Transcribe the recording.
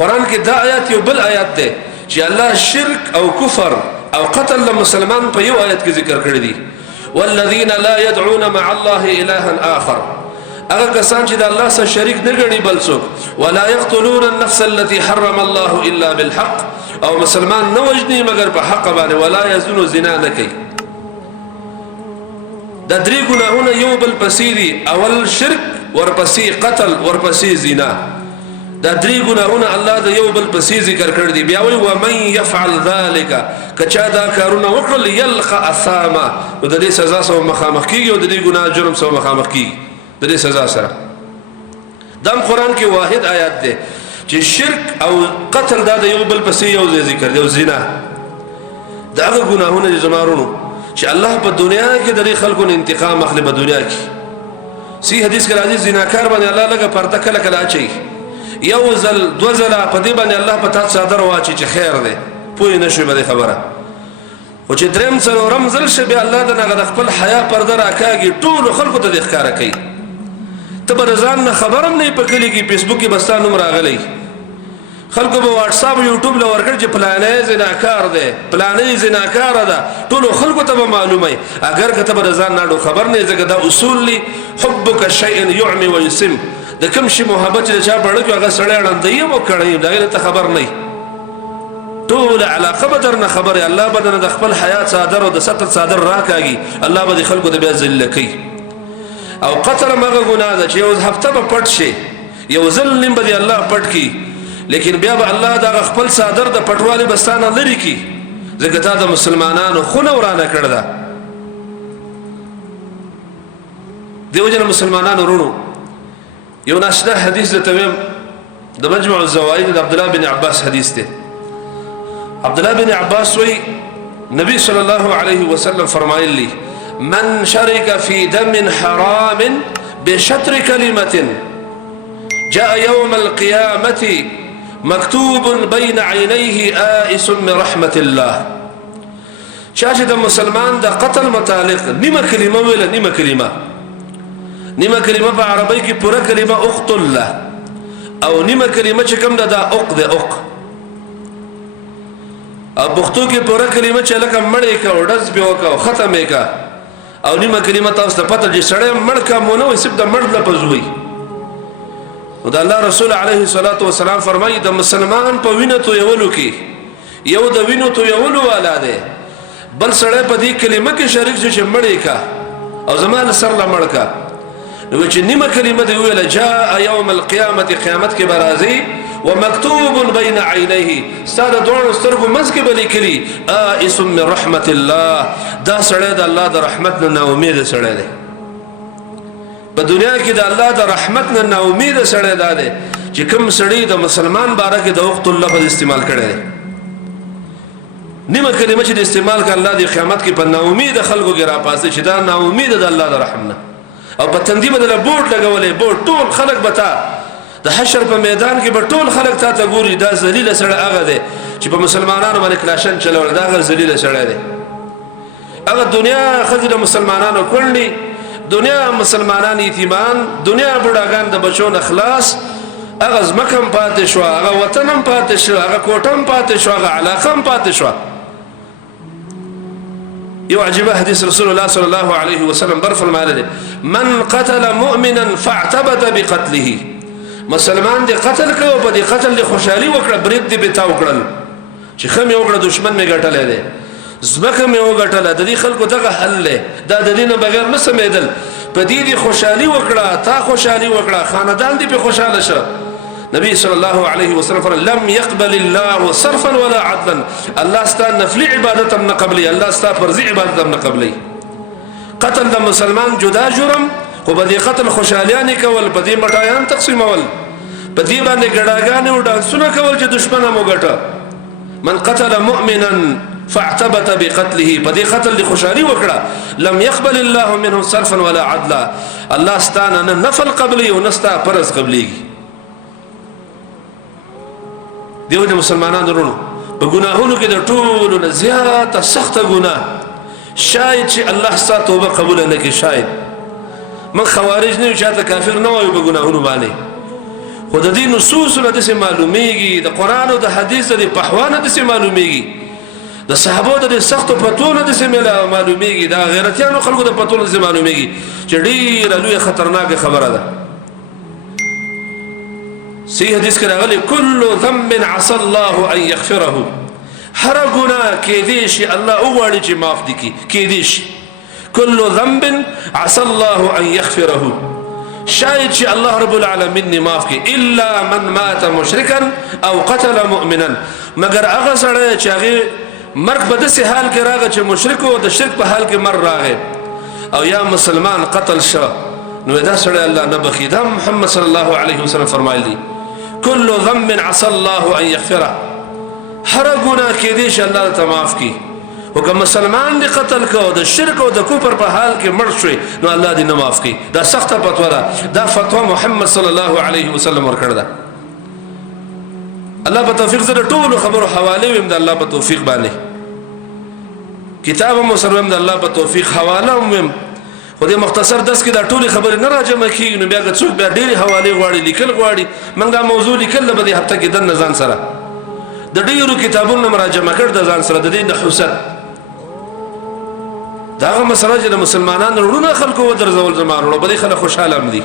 قرآن کې دا آیات یو بل آیات دی چې الله شرک او کفر او قتل لمسلمان په یو آیت کې ذکر کړی دی والذین لا يدعون مع الله إلها آخر هغه کسان چې د الله سره شریک نه ګڼي بل څوک ولا يقتلون النفس التي حرم الله إلا بالحق او مسلمان نه وجني مگر په حق باندې ولا يزنون زنا نه کوي دا درې ګناهونه یو بل پسې دي اول شرک ورپسې قتل ورپسې زنا دا درې ګناهونه الله د یو بل پسې ذکر کړی دي بیا وایي ومن يفعل ذلك کچا دا کارونه وکړل يلقى اثاما نو د دې سزا سره مخامخ کیږي او د دې ګناه جرم سره مخامخ کیږي د دې سزا سره دا قرآن کې واحد آیات دی چې شرک او قتل دا د یو بل پسې یو ذکر دی او زنا دا هغه ګناهونه دي زمارونو چې الله په دنیا کې د خلکو انتقام اخلي په دنیا کې سی حدیث کې راځي زناکار باندې الله لګه پرده کله کله اچي یو ځل دو ځله په دې باندې الله په تاسو صادر واچي چې خیر دی پوه نه شي به خبره او چې دریم څلورم ځل شي به الله د خپل حیا پرده راکاږي ټول خلکو ته د ښکارا کوي ته به ځان نه خبرم نه پکلي کې فیسبوک کې بستا نوم راغلی خلکو به واتس اپ یوټیوب له ورکړ چې پلانې زناکار دی پلانې زناکار ده ټول خلکو ته به معلومه اگر کته به ځان نه خبر نه زګه دا اصول لي حبک شيء يعمي ويسم د کوم شي محبت چې چا پړ کې هغه سړی اړندې مو کړی دا ته خبر نه ټول علاقه بدر نه خبره الله بدن د خپل حیات صادر او د ستر صادر راکاږي الله به خلکو د بیا ذل کوي او قتل مغه ګناه ده چې یو هفته به پټ شي یو ظلم به الله پټ کی لیکن بیا به الله دا خپل صادر د پټوالي بستانه لري کی ځکه تا د مسلمانانو خونه ورانه کړ دا دیو جن مسلمانانو ورونو یو ناشنا حدیث د تمام د مجمع الزوائد د عبد الله بن عباس حدیث ده عبد الله بن عباس وی نبی صلی الله علیه وسلم فرمایلی من شرك في دم حرام بشطر كلمة جاء يوم القيامة مكتوب بين عينيه آئس من رحمة الله شاشد مسلمان دا قتل متعلق نما كلمة ولا نما كلمة بعربي كي پورا كلمة اقتل له او نما كلمة چکم دا اق او بختو کی پورا کلمه چې لکه مړې کا وډز به وکاو ختمې کا او نیمه کلمه تاسو ته پته چې سړی مړ کا مونږ نو سب د مړ لپاره وي او د الله رسول عليه الصلاه والسلام فرمایي د مسلمان په وینه تو یولو کې یو د وینو تو یولو والا ده بل سړی په دې کلمه کې شریک چې مړې کا او زمان سر لا مړ کا نو چې نیمه کلمه دی ویل جاء يوم القيامه قیامت کې برازي ومكتوب بين عينيه استاد دون سترګو مسکه بلی کلی اسم من رحمت الله دا سړی د الله د رحمت نه امید سړی دی په دنیا کې د الله د رحمت نه امید سړی دی چې کوم سړی د مسلمان باره کې د وخت الله په استعمال کړي نیمه کلمه چې استعمال کړه الله د قیامت کې په نا امید خلکو کې را پاسه چې دا نا امید د الله د رحمت او په تندیمه د بورډ لګولې بورډ ټول خلک بتا د حشر په میدان کې به ټول خلک ته ګوري دا ذلیل سره هغه دی چې په مسلمانانو باندې کلاشن چلول دا هغه ذلیل سره دی هغه دنیا خزر مسلمانانو کړنی دنیا مسلمانان یتیمان دنیا بډاګان د بچو اخلاص هغه زمکم پاتې شو هغه وطنم پاتې شو هغه کوټم پاتې شو هغه علاقم پاتې شو یو عجيبه حديث رسول الله صلى الله عليه وسلم برفرمایله من قتل مؤمنا فاعتبت بقتله مسلمان دې قتل کوي په دې قتل له خوشحالي وکړه برید دې بتا وکړل چې خمه وکړه دشمن می ګټلې ده زبکه می وګټله د دې خلکو دغه حل له دا د دینه بغیر نه سمېدل په دې خوشحالي وکړه تا خوشحالي وکړه خاندان دې په خوشاله شه نبی صلی الله علیه وسلم فرمى لم يقبل الله صرفا ولا عدلا الله استا نفلی عبادت من قبلی الله استا فرضی عبادت من قبلی قتل د مسلمان جدا جرم خو په دې قتل خوشالیان کول په دې مټایان تقسیمول په دې باندې ګډاګانې او ډانسونه کول چې دشمن مو ګټه من قتل مؤمنا فاعتبت بقتله په دې قتل د خوشالي وکړه لم يقبل الله منه صرفا ولا عدلا الله ستانه نفل قبلی او نستا فرض قبلی دیو د مسلمانانو ورونو په ګناهونو کې د ټولو نه زیاته سخته ګناه شاید چې الله ستاسو توبه قبول نه کړي شاید من خوارج نه چاته کافر نه وای په ګناهونو باندې خو د دې نصوص نه داسې معلومیږي د قرآن او د حدیث د پهوا نه داسې معلومیږي د صحابو د سختو فتوو نه داسې معلومیږي د غیرتیانو خلکو د فتوو نه داسې معلومیږي چې ډېره لویه خطرناکه خبره ده. صحیح حدیث کې راغلی کل ذنب عسى الله ان یغفره، هر ګناه کېدی شي الله وغواړي چې معاف دي کېدی شي. کل ذنب عسى الله ان یغفره، شاید چې الله رب العالمین نه معاف کړي الا من مات مشرکا او قتل مؤمنا، مگر هغه سړی چې هغه مرګ په داسې حال کې راغی چې مشرک او د شرک په حال کې مر راغی او یا مسلمان قتل شو، نو دا سړی الله نه بخي. دا محمد صلی الله علیه وسلم فرمایلی کل ذنب عسى الله ان یغفره، هر ګناه کېدی شي الله ته معاف کړي. او که مسلمان دی قتل کو د شرک او د کفر په حال کې مړ شوی نو الله دې نه معاف کړي. دا سخته فتوا ده، دا فتوا محمد صلی الله علیه وسلم ورکړه ده. الله په توفیق سره ټول خبرو حواله ويم د الله په توفیق باندې، کتاب مسلم د الله په توفیق حواله ويم. خو دې مختصر درس کې دا ټول خبرې نه راجمع کیږي، نو بیا که څوک بیا ډېری حواله غواړي لیکل غواړي، موږ دا موضوع لیکل به دې هفته کې د نزان سره د ډېرو کتابونو مراجمه کړ د ځان سره د دې نحوست دا مسله چې د مسلمانانو ورونه خلکو ودرځول زمانو په دې خلک خوشاله دي.